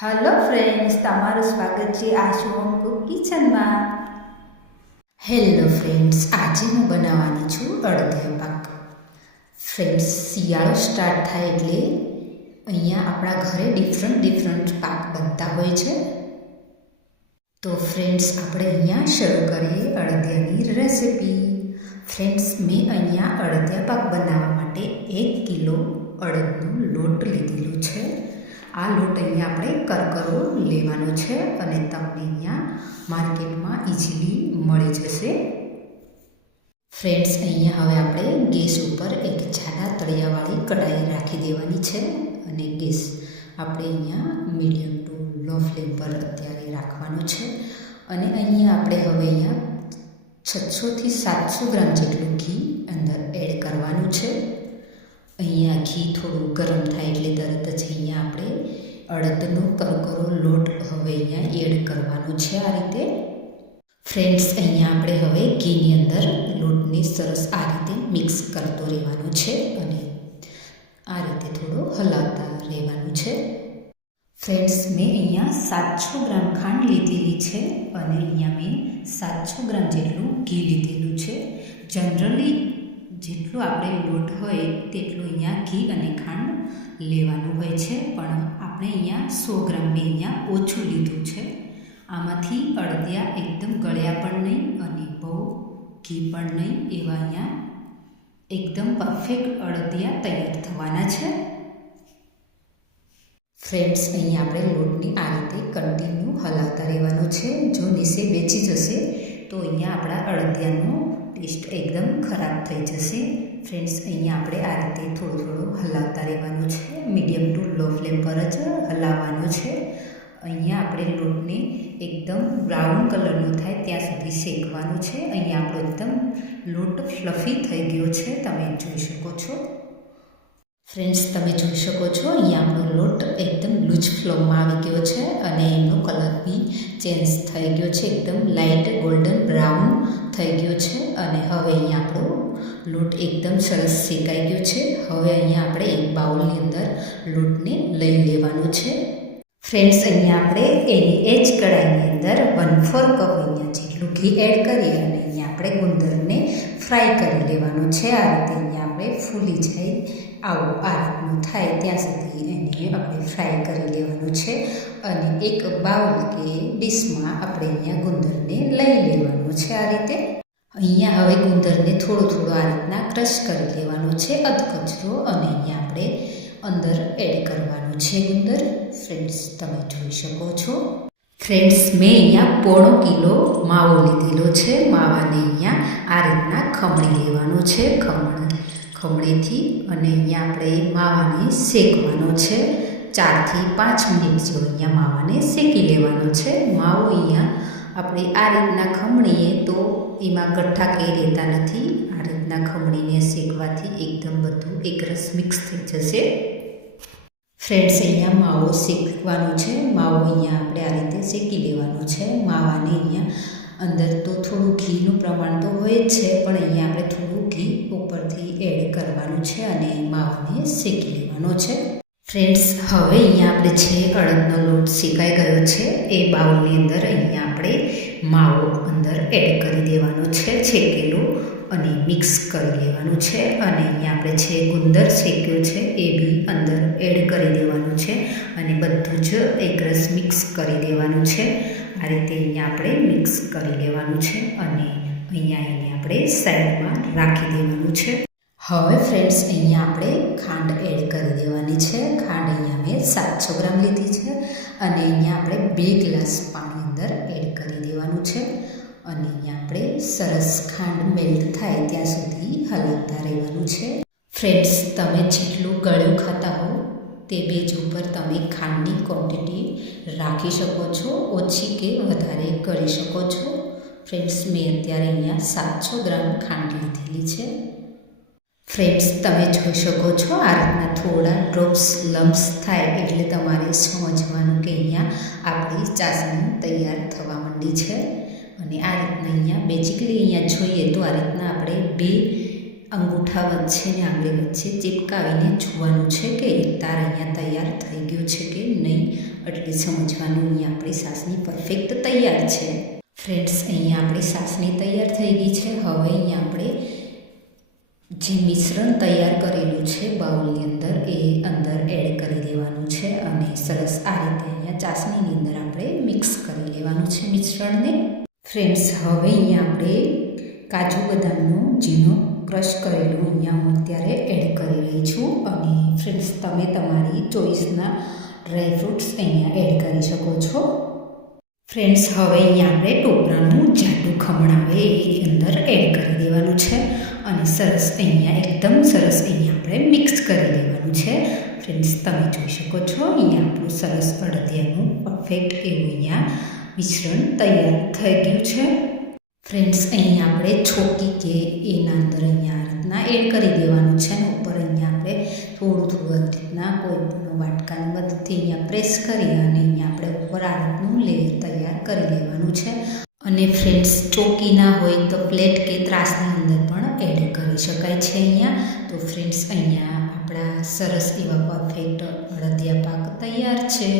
Hello friends, તમારું સ્વાગત છે આશુ હોમ કુક કિચનમાં. હેલો ફ્રેન્ડ્સ, આજે હું બનાવવાની છું અડદિયા પાક. ફ્રેન્ડ્સ, શિયાળો સ્ટાર્ટ થાય એટલે અહીંયા આપણા ઘરે ડિફરન્ટ પાક બનતા હોય છે. તો ફ્રેન્ડ્સ, આપણે અહીંયા શરૂ કરીએ અડદિયાની રેસિપી. ફ્રેન્ડ્સ, મેં અહીંયા અડદિયા પાક બનાવવા માટે 1 કિલો અડદનો લોટ લીધેલો છે. આ લોટ અહીંયા આપણે કરકરો લેવાનો છે અને તમને અહીંયા માર્કેટમાં ઇઝીલી મળી જશે. ફ્રેન્ડ્સ, અહીંયા હવે આપણે ગેસ ઉપર એક જાડા તળિયાવાળી કઢાઈ રાખી દેવાની છે અને ગેસ આપણે અહીંયા મીડિયમ ટુ લો ફ્લેમ પર અત્યારે રાખવાનો છે. અને અહીંયા આપણે હવે અહીંયા 600થી 700 ગ્રામ જેટલું ઘી અંદર એડ કરવાનું છે. અહીંયા ઘી થોડું ગરમ થાય એટલે તરત જ અહીંયા આપણે અડદનો કરકરો લોટ હવે અહીંયા એડ કરવાનો છે. આ રીતે ફ્રેન્ડ્સ, અહીંયા આપણે હવે ઘીની અંદર લોટને સરસ આ રીતે મિક્સ કરતો રહેવાનો છે અને આ રીતે થોડો હલાવતા રહેવાનું છે. ફ્રેન્ડ્સ, મેં અહીંયા 700 ગ્રામ ખાંડ લીધેલી છે અને અહીંયા મેં 700 ગ્રામ જેટલું ઘી લીધેલું છે. જનરલી જેટલું આપણે લોટ હોય તેટલું અહીંયા ઘી અને ખાંડ લેવાનું હોય છે, પણ આપણે અહીંયા 100 ગ્રામ મેં અહીંયા ઓછું લીધું છે. આમાંથી અડદિયા એકદમ ગળ્યા પણ નહીં અને બહુ ઘી પણ નહીં એવા અહીંયા એકદમ પરફેક્ટ અડદિયા તૈયાર થવાના છે. ફ્રેન્ડ્સ, અહીંયા આપણે લોટની આ રીતે કન્ટિન્યુ હલાવતા રહેવાનું છે. જો નીચે બેસી જશે તો અહીંયા આપણા અડદિયાનો ટેસ્ટ એકદમ ખરાબ થઈ જશે. ફ્રેન્ડ્સ, અહીંયા આપણે આ રીતે થોડું હલાવતા રહેવાનું છે. મીડિયમ ટુ લો ફ્લેમ પર જ હલાવવાનું છે. અહીંયા આપણે લોટને એકદમ બ્રાઉન કલરનો થાય ત્યાં સુધી શેકવાનું છે. અહીંયા આપણો એકદમ લોટ ફ્લફી થઈ ગયો છે, તમે જોઈ શકો છો. ફ્રેન્ડ્સ, તમે જોઈ શકો છો અહીંયા આપણો લોટ એકદમ લૂઝ ફ્લોમાં આવી ગયો છે અને એનો કલર બી ચેન્જ થઈ ગયો છે, એકદમ લાઇટ ગોલ્ડન બ્રાઉન થઈ ગયો છે. અને હવે અહીંયા આપણો લોટ એકદમ સરસ શેકાઈ ગયો છે. હવે અહીંયા આપણે એક બાઉલની અંદર લોટને લઈ લેવાનો છે. ફ્રેન્ડ્સ, અહીંયા આપણે એની એ જ કઢાઈની અંદર 1/4 કપ અહીંયા જેટલું ઘી એડ કરી અને અહીંયા આપણે ગુંદરને ફ્રાય કરી લેવાનો છે. આ રીતે અહીંયા આપણે ફૂલી જાય આવું આ રીતનું થાય ત્યાં સુધી એને આપણે ફ્રાય કરી લેવાનું છે. અને એક બાઉલ કે ડીશમાં આપણે અહીંયા ગુંદરને લઈ લેવાનું છે. આ રીતે અહીંયા હવે ગુંદરને થોડું આ રીતના ક્રશ કરી લેવાનું છે, અધકચરો. અને અહીંયા આપણે અંદર એડ કરવાનું છે ગુંદર. ફ્રેન્ડ્સ, તમે જોઈ શકો છો. ફ્રેન્ડ્સ, મેં અહીંયા 1/4 કિલો માવો લીધેલો છે. માવાને અહીંયા આ રીતના ખમણી લેવાનો છે, ખમણીથી. અને અહીંયા આપણે માવાને શેકવાનો છે. 4થી 5 મિનિટ જેવો અહીંયા માવાને શેકી લેવાનો છે. માવો અહીંયા આપણે આ રીતના ખમણીએ તો એમાં ગઠ્ઠા કંઈ રહેતા નથી. આ રીતના ખમણીને શેકવાથી એકદમ બધું એકરસ મિક્સ થઈ જશે. ફ્રેન્ડ્સ, અહીંયા માવો શેકવાનો છે. માવો અહીંયા આપણે આ રીતે શેકી લેવાનો છે. માવાને અહીંયા અંદર તો થોડું ઘીનું પ્રમાણ તો હોય જ છે, પણ અહીંયા આપણે થોડું ઘી ઉપરથી એડ કરવાનું છે અને માવાને શેકી લેવાનો છે. ફ્રેન્ડ્સ, હવે અહીંયા આપણે જે અડદનો લોટ શેકાઈ ગયો છે એ બાઉલની અંદર અહીંયા આપણે માવો અંદર એડ કરી દેવાનો છે, શેકેલો, અને મિક્સ કરી લેવાનું છે. અને અહીંયા આપણે જે ગુંદર શેક્યો છે એ બી અંદર એડ કરી દેવાનું છે અને બધું જ એકરસ મિક્સ કરી દેવાનું છે. આ રીતે અહીંયા આપણે મિક્સ કરી લેવાનું છે અને અહીંયા એને આપણે સાઈડમાં રાખી દેવાનું છે. હવે ફ્રેન્ડ્સ, અહીંયા આપણે ખાંડ એડ કરી દેવાની છે. ખાંડ અહીંયા મેં 700 ગ્રામ લીધી છે અને અહીંયા આપણે 2 ગ્લાસ પાણી અંદર એડ કરી દેવાનું છે. અને અહીંયા આપણે સરસ ખાંડ મેલ્ટ થાય ત્યાં સુધી હલાવતા રહેવાનું છે. ફ્રેન્ડ્સ, તમે જેટલું ગળ્યું ખાતા હો તે બેઝ ઉપર તમે ખાંડની ક્વોન્ટિટી રાખી શકો છો, ઓછી કે વધારે કરી શકો છો. ફ્રેન્ડ્સ, મેં અત્યારે અહીંયા 700 ગ્રામ ખાંડ લીધેલી છે. ફ્રેન્ડ્સ, તમે જોઈ શકો છો આ રીતના થોડા ડ્રોપ્સ લમ્સ થાય એટલે તમારે સમજવાનું કે અહીંયા આપણી ચાસણી તૈયાર થવા માંડી છે. અને આ રીતના અહીંયા બેઝિકલી અહીંયા જોઈએ તો આ રીતના આપણે 2 અંગૂઠા વચ્ચે ને આંગળી વચ્ચે ચિપકાવીને જોવાનું છે કે એક તાર અહીંયા તૈયાર થઈ ગયું છે કે નહીં. એટલે સમજવાનું અહીંયા આપણી સાસની પરફેક્ટ તૈયાર છે. ફ્રેન્ડ્સ, અહીંયા આપણી સાસની તૈયાર થઈ ગઈ છે. હવે અહીંયા આપણે જે મિશ્રણ તૈયાર કરેલું છે બાઉલની અંદર એ અંદર એડ કરી દેવાનું છે અને સરસ આ રીતે અહીંયા ચાસણીની અંદર આપણે મિક્સ કરી લેવાનું છે મિશ્રણને. ફ્રેન્ડ્સ, હવે અહીંયા આપણે કાજુ બદામનો ઝીણો ક્રશ કરેલું અહીંયા હું અત્યારે એડ કરી રહી છું અને ફ્રેન્ડ્સ તમે તમારી ચોઈસના ડ્રાયફ્રૂટ્સ અહીંયા એડ કરી શકો છો. ફ્રેન્ડ્સ, હવે અહીંયા આપણે ટોપરાનું જાડું ખમણ આવે એ અંદર એડ કરી દેવાનું છે અને સરસ અહીંયા એકદમ સરસ અહીંયા આપણે મિક્સ કરી દેવાનું છે. ફ્રેન્ડ્સ, તમે જોઈ શકો છો અહીંયા આપણું સરસ અડદિયાનું પરફેક્ટ એવું અહીંયા મિશ્રણ તૈયાર થઈ ગયું છે. ફ્રેન્ડ્સ, અહીંયા આપણે છોકી કે એના અંદર અહીંયા આ રીતના એડ કરી દેવાનું છે અને ઉપર અહીંયા આપણે થોડું આ રીતના કોઈ પણ વાટકાની મદદથી અહીંયા પ્રેસ કરી અને અહીંયા આપણે ઉપર આ રીતનું લેયર તૈયાર કરી લેવાનું છે. અને ફ્રેન્ડ્સ, ચોકી ના હોય તો પ્લેટ કે ત્રાસની અંદર પણ એડ કરી શકાય છે અહીંયા. તો ફ્રેન્ડ્સ, અહીંયા આપણા સરસ એવા પરફેક્ટ અડદિયા પાક તૈયાર છે.